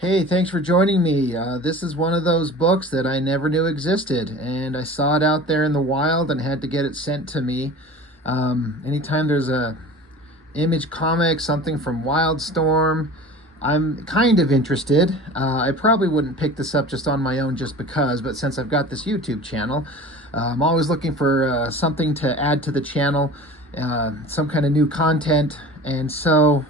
Hey, thanks for joining me. This is one of those books that I never knew existed, and I saw it out there in the wild and had to get it sent to me. Anytime there's a Image comic, something from Wildstorm, I'm kind of interested. I probably wouldn't pick this up just on my own just because, but since I've got this YouTube channel, I'm always looking for something to add to the channel, some kind of new content, and so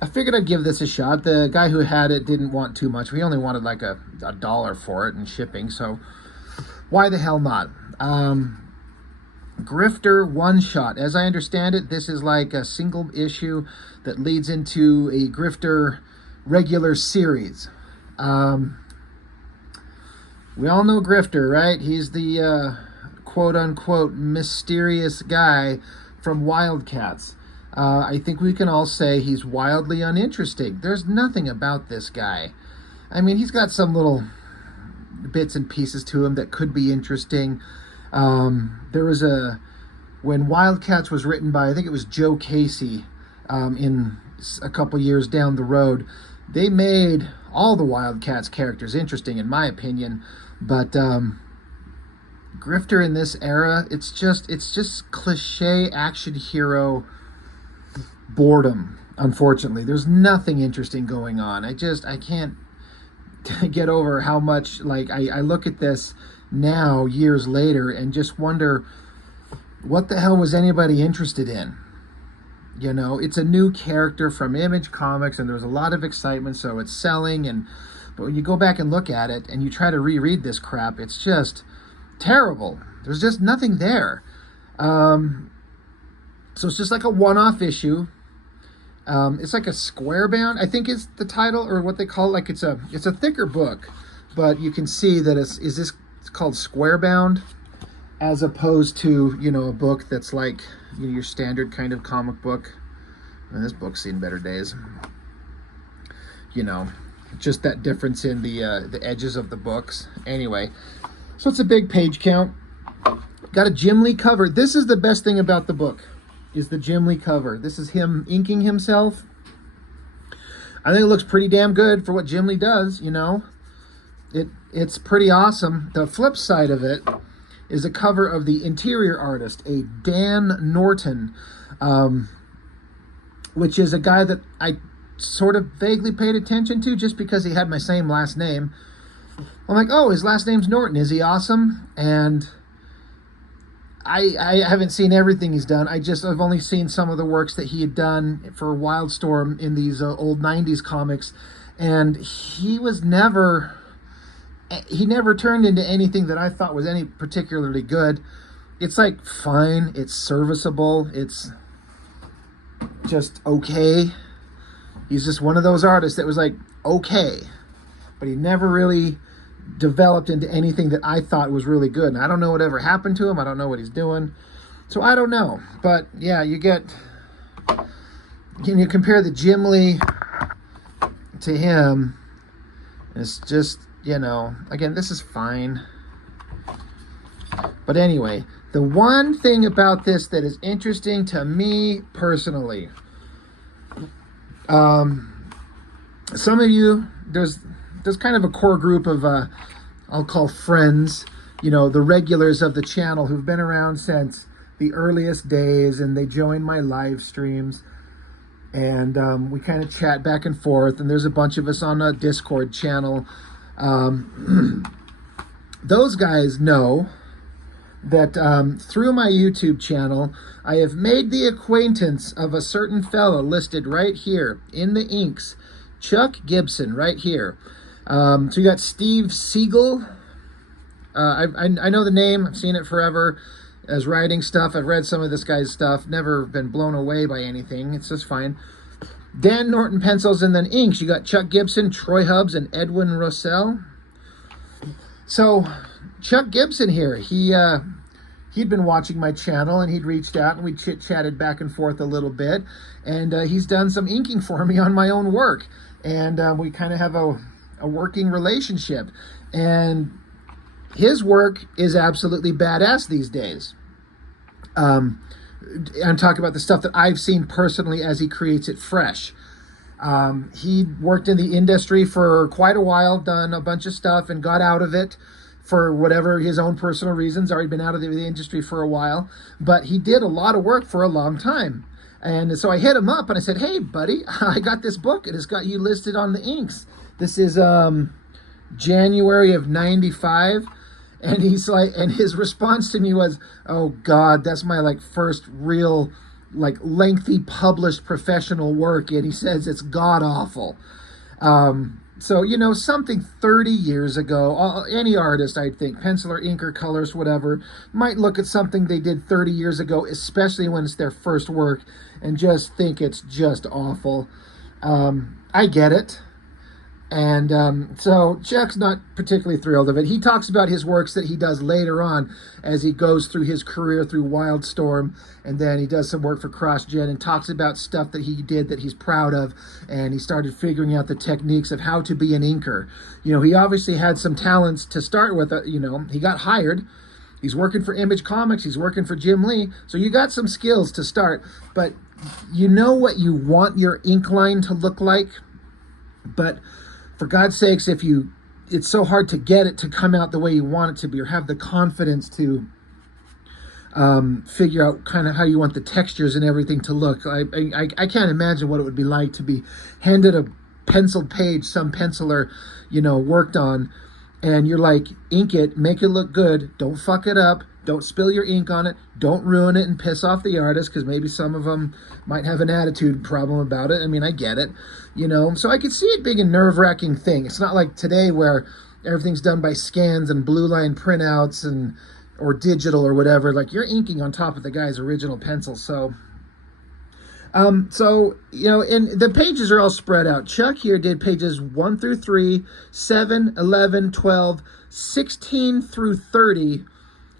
I figured I'd give this a shot. The guy who had it didn't want too much. We only wanted like a dollar for it and shipping, so why the hell not? Grifter one shot. As I understand it, this is like a single issue that leads into a Grifter regular series. We all know Grifter, right? He's the quote-unquote mysterious guy from Wildcats. I think we can all say he's wildly uninteresting. There's nothing about this guy. I mean, he's got some little bits and pieces to him that could be interesting. There was when Wildcats was written by, I think it was Joe Casey, in a couple years down the road, they made all the Wildcats characters interesting, in my opinion. But Grifter in this era, it's just cliche action hero boredom. Unfortunately, there's nothing interesting going on. I can't get over how much, like, I look at this now years later and just wonder, what the hell was anybody interested in? You know, it's a new character from Image Comics and there's a lot of excitement, so it's selling, but when you go back and look at it and you try to reread this crap, it's just terrible. There's just nothing there. So it's just like a one-off issue. It's like a square bound, I think is the title, or what they call it. Like it's a thicker book, but you can see that it's called square bound, as opposed to, you know, a book that's like, you know, your standard kind of comic book. And this book's seen better days. You know, just that difference in the edges of the books. Anyway, so it's a big page count. Got a Jim Lee cover. This is the best thing about the book, is the Jim Lee cover. This is him inking himself. I think it looks pretty damn good for what Jim Lee does, you know. It's pretty awesome. The flip side of it is a cover of the interior artist, a Dan Norton, which is a guy that I sort of vaguely paid attention to just because he had my same last name. I'm like, oh, his last name's Norton. Is he awesome? And I haven't seen everything he's done. I've only seen some of the works that he had done for Wildstorm in these old 90s comics, and he never turned into anything that I thought was any particularly good. It's like fine, it's serviceable, it's just okay. He's just one of those artists that was like okay, but he never really developed into anything that I thought was really good. And I don't know whatever happened to him. I don't know what he's doing. So I don't know. But yeah, can you compare the Jim Lee to him? It's just, you know, again, this is fine. But anyway, the one thing about this that is interesting to me personally, some of you, there's kind of a core group of, I'll call friends, you know, the regulars of the channel who've been around since the earliest days, and they join my live streams, and we kind of chat back and forth, and there's a bunch of us on a Discord channel. Those guys know that through my YouTube channel, I have made the acquaintance of a certain fella listed right here in the inks, Chuck Gibson, right here. So you got Steve Siegel. I know the name. I've seen it forever as writing stuff. I've read some of this guy's stuff. Never been blown away by anything. It's just fine. Dan Norton pencils, and then inks. You got Chuck Gibson, Troy Hubbs, and Edwin Rossell. So Chuck Gibson here, he'd been watching my channel, and he'd reached out, and we chit-chatted back and forth a little bit, and he's done some inking for me on my own work, and we kind of have a working relationship, and his work is absolutely badass these days. I'm talking about the stuff that I've seen personally as he creates it fresh. He worked in the industry for quite a while, done a bunch of stuff, and got out of it for whatever his own personal reasons. Already been out of the industry for a while, but he did a lot of work for a long time. And so I hit him up and I said, "Hey, buddy, I got this book. It has got you listed on the inks. This is January of '95." And he's like, and his response to me was, "Oh God, that's my like first real like lengthy published professional work," and he says it's god awful. So you know, something 30 years ago, any artist, I think, pencil or ink or colors, whatever, might look at something they did 30 years ago, especially when it's their first work, and just think it's just awful. I get it. And so Chuck's not particularly thrilled of it. He talks about his works that he does later on as he goes through his career through Wildstorm, and then he does some work for CrossGen and talks about stuff that he did that he's proud of, and he started figuring out the techniques of how to be an inker. You know, he obviously had some talents to start with. You know, he got hired. He's working for Image Comics. He's working for Jim Lee. So you got some skills to start, but you know what you want your ink line to look like. But for God's sakes, it's so hard to get it to come out the way you want it to be, or have the confidence to figure out kind of how you want the textures and everything to look. I can't imagine what it would be like to be handed a penciled page some penciler, you know, worked on, and you're like, ink it, make it look good, don't fuck it up, don't spill your ink on it, don't ruin it and piss off the artist, because maybe some of them might have an attitude problem about it. I mean, I get it, you know. So I could see it being a nerve-wracking thing. It's not like today where everything's done by scans and blue line printouts and or digital or whatever. Like, you're inking on top of the guy's original pencil. So you know, and the pages are all spread out. Chuck here did pages 1 through 3, 7, 11, 12, 16 through 30,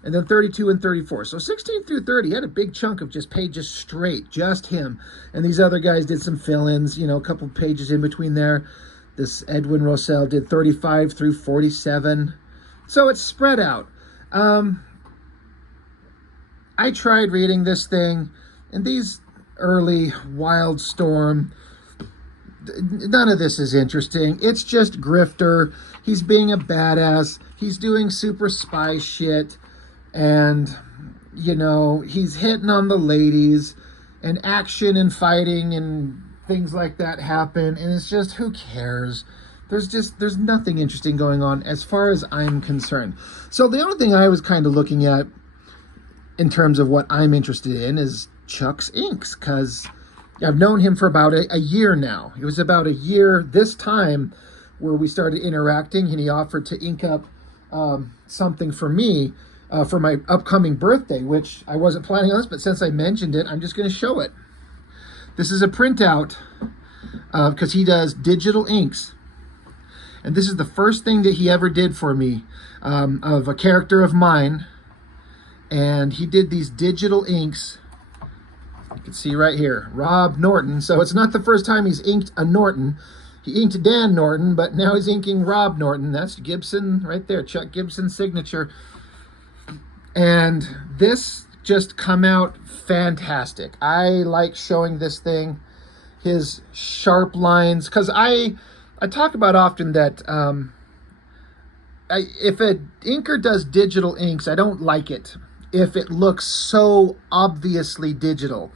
and then 32 and 34. So 16 through 30 had a big chunk of just pages straight, just him. And these other guys did some fill-ins, you know, a couple pages in between there. This Edwin Rossell did 35 through 47. So it's spread out. I tried reading this thing, and these early Wildstorm, none of this is interesting. It's just Grifter. He's being a badass. He's doing super spy shit. And, you know, he's hitting on the ladies, and action and fighting and things like that happen. And it's just, who cares? There's nothing interesting going on as far as I'm concerned. So the only thing I was kind of looking at in terms of what I'm interested in is Chuck's inks, because I've known him for about a year now. It was about a year this time where we started interacting, and he offered to ink up something for me for my upcoming birthday, which I wasn't planning on this, but since I mentioned it, I'm just going to show it. This is a printout because he does digital inks. And this is the first thing that he ever did for me of a character of mine. And he did these digital inks. You can see right here, Rob Norton. So it's not the first time he's inked a Norton. He inked Dan Norton, but now he's inking Rob Norton. That's Gibson right there, Chuck Gibson's signature. And this just come out fantastic. I like showing this thing, his sharp lines, because I talk about often that if an inker does digital inks, I don't like it if it looks so obviously digital.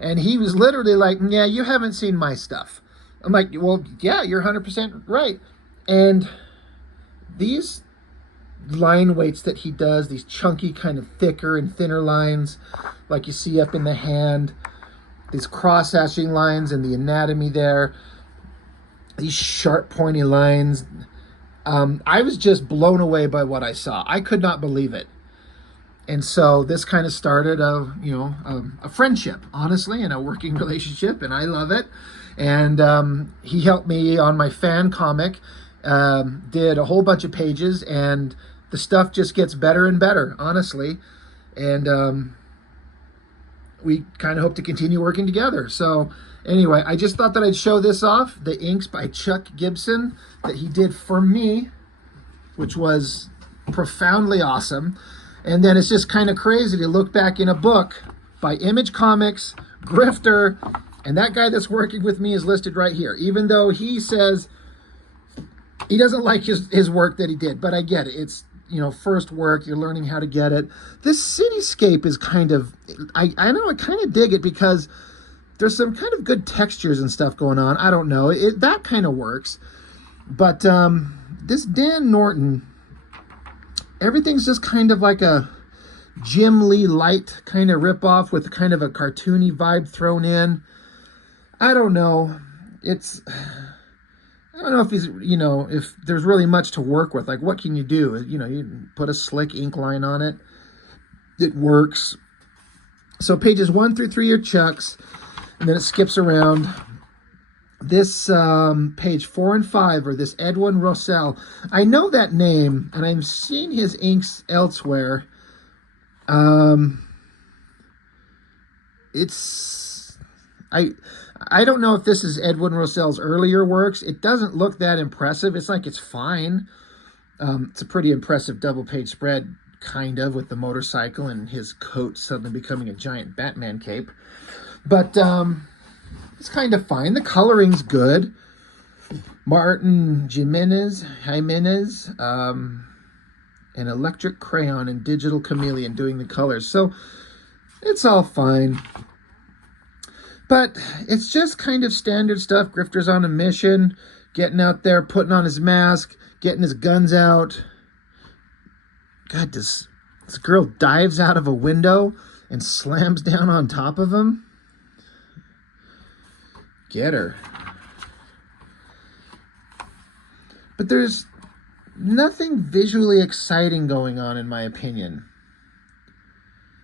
And he was literally like, yeah, you haven't seen my stuff. I'm like, well, yeah, you're 100% right. And these line weights that he does, these chunky kind of thicker and thinner lines like you see up in the hand, these cross-hatching lines and the anatomy there, these sharp pointy lines, I was just blown away by what I saw. I could not believe it. And so this kind of started a friendship, honestly, and a working relationship, and I love it. And he helped me on my fan comic, did a whole bunch of pages, and the stuff just gets better and better, honestly. And we kind of hope to continue working together. So anyway, I just thought that I'd show this off, the inks by Chuck Gibson that he did for me, which was profoundly awesome. And then it's just kind of crazy to look back in a book by Image Comics, Grifter, And that guy that's working with me is listed right here, even though he says he doesn't like his work that he did. But I get it. It's, you know, first work, you're learning how to get it. This cityscape is kind of, I don't know, I kind of dig it because there's some kind of good textures and stuff going on. I don't know, that kind of works. But this Dan Norton, everything's just kind of like a Jim Lee light kind of ripoff with kind of a cartoony vibe thrown in. I don't know. I don't know if he's, you know, if there's really much to work with. Like, what can you do? You know, you put a slick ink line on it. It works. So pages 1 through 3 are Chuck's, and then it skips around. This page 4 and 5 are this Edwin Rossell. I know that name, and I'm seeing his inks elsewhere. I don't know if this is Edwin Rossell's earlier works. It doesn't look that impressive. It's like it's fine. It's a pretty impressive double-page spread, kind of, with the motorcycle and his coat suddenly becoming a giant Batman cape. But it's kind of fine. The coloring's good. Martin Jimenez, an electric crayon and digital chameleon doing the colors. So it's all fine. But it's just kind of standard stuff. Grifter's on a mission, getting out there, putting on his mask, getting his guns out. God, this girl dives out of a window and slams down on top of him. Get her. But there's nothing visually exciting going on, in my opinion.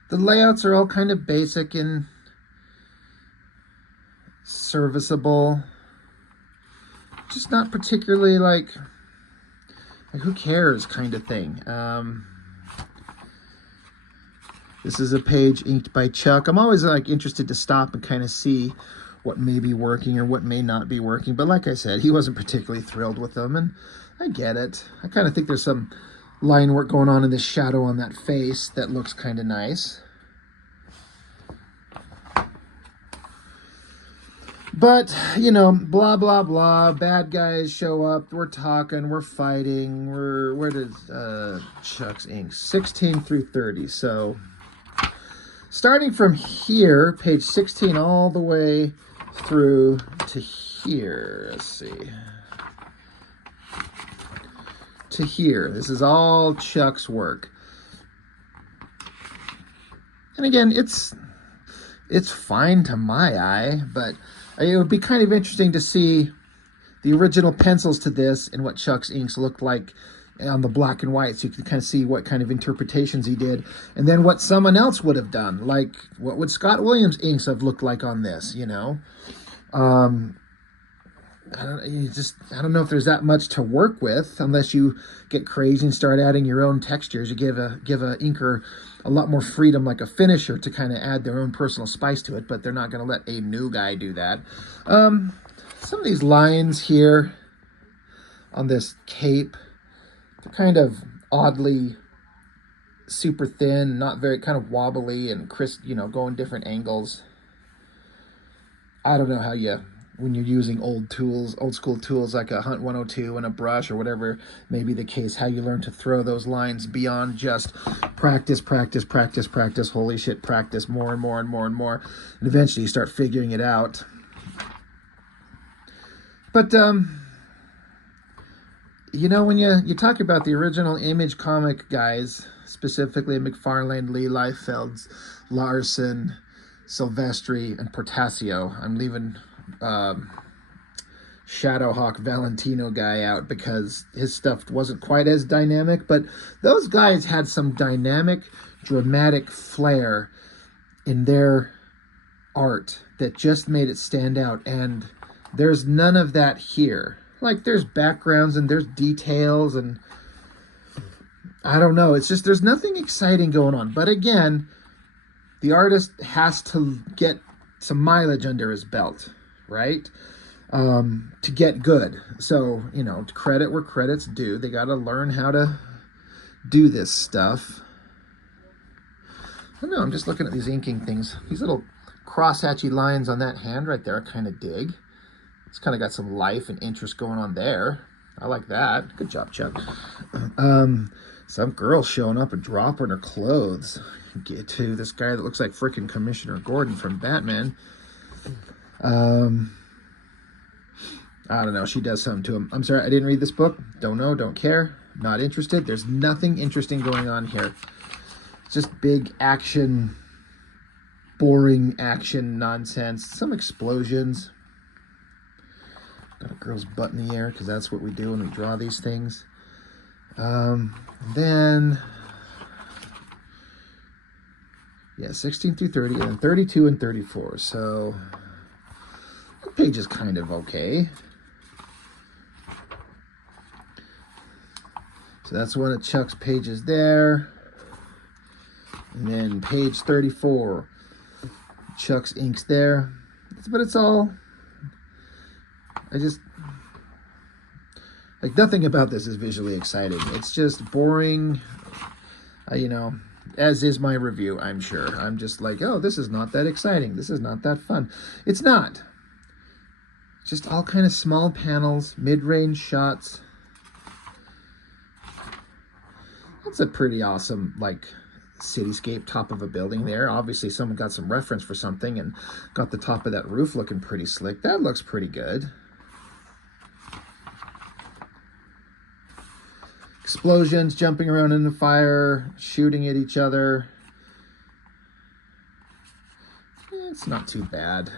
The layouts are all kind of basic and serviceable. Just not particularly like who cares kind of thing. This is a page inked by Chuck. I'm always like interested to stop and kind of see what may be working or what may not be working. But like I said, he wasn't particularly thrilled with them, and I get it. I kind of think there's some line work going on in the shadow on that face that looks kind of nice. But, you know, blah, blah, blah. Bad guys show up. We're talking. We're fighting. Where does Chuck's ink? 16 through 30. So, starting from here, page 16 all the way through to here. Let's see. To here. This is all Chuck's work. And again, it's fine to my eye, but it would be kind of interesting to see the original pencils to this and what Chuck's inks looked like on the black and white, so you can kind of see what kind of interpretations he did, and then what someone else would have done. Like, what would Scott Williams' inks have looked like on this, you know? I don't know if there's that much to work with unless you get crazy and start adding your own textures. You give a inker a lot more freedom, like a finisher, to kind of add their own personal spice to it, but they're not going to let a new guy do that. Some of these lines here on this cape, they're kind of oddly super thin, not very, kind of wobbly and crisp, you know, going different angles. I don't know how when you're using old school tools like a Hunt 102 and a brush or whatever may be the case, how you learn to throw those lines beyond just practice, holy shit, practice more and more and more and more, and eventually you start figuring it out. But, you know, when you talk about the original Image comic guys, specifically McFarlane, Lee, Liefelds, Larson, Silvestri, and Portasio, I'm leaving Shadowhawk Valentino guy out because his stuff wasn't quite as dynamic, but those guys had some dynamic, dramatic flair in their art that just made it stand out, and there's none of that here. Like, there's backgrounds and there's details, and I don't know, it's just there's nothing exciting going on. But again, the artist has to get some mileage under his belt, right? To get good. So, you know, credit where credit's due. They got to learn how to do this stuff. I don't know, I'm just looking at these inking things. These little cross-hatchy lines on that hand right there I kind of dig. It's kind of got some life and interest going on there. I like that. Good job, Chuck. Some girl showing up and dropping her clothes. Get to this guy that looks like freaking Commissioner Gordon from Batman. I don't know. She does something to him. I'm sorry, I didn't read this book. Don't know, don't care. Not interested. There's nothing interesting going on here. It's just big action, boring action nonsense. Some explosions. Got a girl's butt in the air because that's what we do when we draw these things. Then, yeah, 16 through 30, and then 32 and 34. So, the page is kind of okay. So that's one of Chuck's pages there. And then page 34, Chuck's inks there. But it's all, like, nothing about this is visually exciting. It's just boring, you know, as is my review, I'm sure. I'm just like, oh, this is not that exciting. This is not that fun. It's not. Just all kind of small panels, mid-range shots. That's a pretty awesome, like, cityscape top of a building there. Obviously, someone got some reference for something and got the top of that roof looking pretty slick. That looks pretty good. Explosions, jumping around in the fire, shooting at each other. It's not too bad.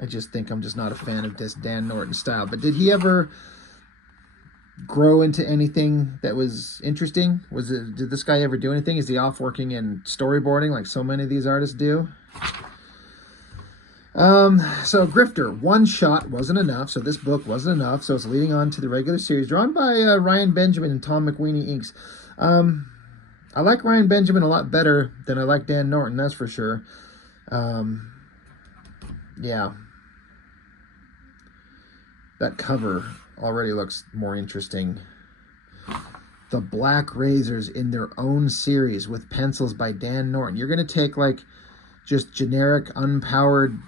I just think I'm just not a fan of this Dan Norton style. But did he ever grow into anything that was interesting? Did this guy ever do anything? Is he off working in storyboarding like so many of these artists do? So Grifter, one shot wasn't enough, so this book wasn't enough, so it's leading on to the regular series, drawn by Ryan Benjamin and Tom McWeeny inks. I like Ryan Benjamin a lot better than I like Dan Norton, that's for sure. Yeah. That cover already looks more interesting. The Black Razors in their own series with pencils by Dan Norton. You're going to take, like, just generic, unpowered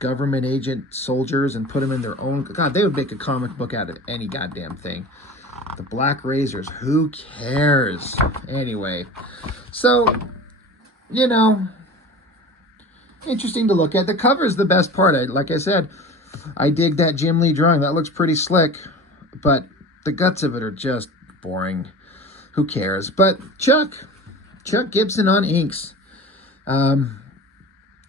government agent soldiers and put them in their own... God, they would make a comic book out of any goddamn thing. The Black Razors, who cares? Anyway, so, you know, interesting to look at. The cover is the best part. Like I said, I dig that Jim Lee drawing. That looks pretty slick, but the guts of it are just boring. Who cares? But Chuck Gibson on inks.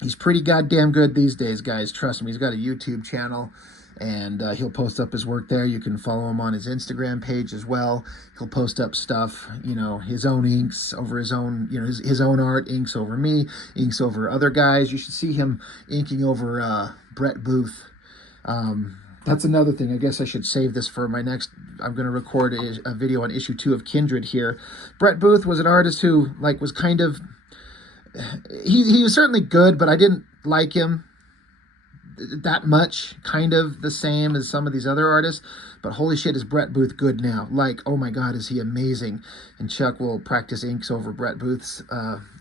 He's pretty goddamn good these days, guys. Trust me. He's got a YouTube channel, and he'll post up his work there. You can follow him on his Instagram page as well. He'll post up stuff, you know, his own inks over his own, you know, his own art, inks over me, inks over other guys. You should see him inking over Brett Booth. That's another thing. I guess I should save this for my next... I'm going to record a video on issue 2 of Kindred here. Brett Booth was an artist who, like, was kind of... He was certainly good, but I didn't like him that much. Kind of the same as some of these other artists. But holy shit, is Brett Booth good now. Like, oh my God, is he amazing. And Chuck will practice inks over Brett Booth's,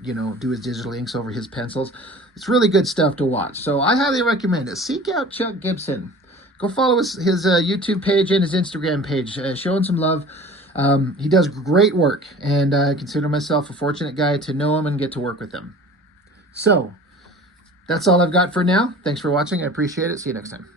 you know, do his digital inks over his pencils. It's really good stuff to watch. So I highly recommend it. Seek out Chuck Gibson. Go follow his YouTube page and his Instagram page. Show him some love. He does great work, and I consider myself a fortunate guy to know him and get to work with him. So, that's all I've got for now. Thanks for watching. I appreciate it. See you next time.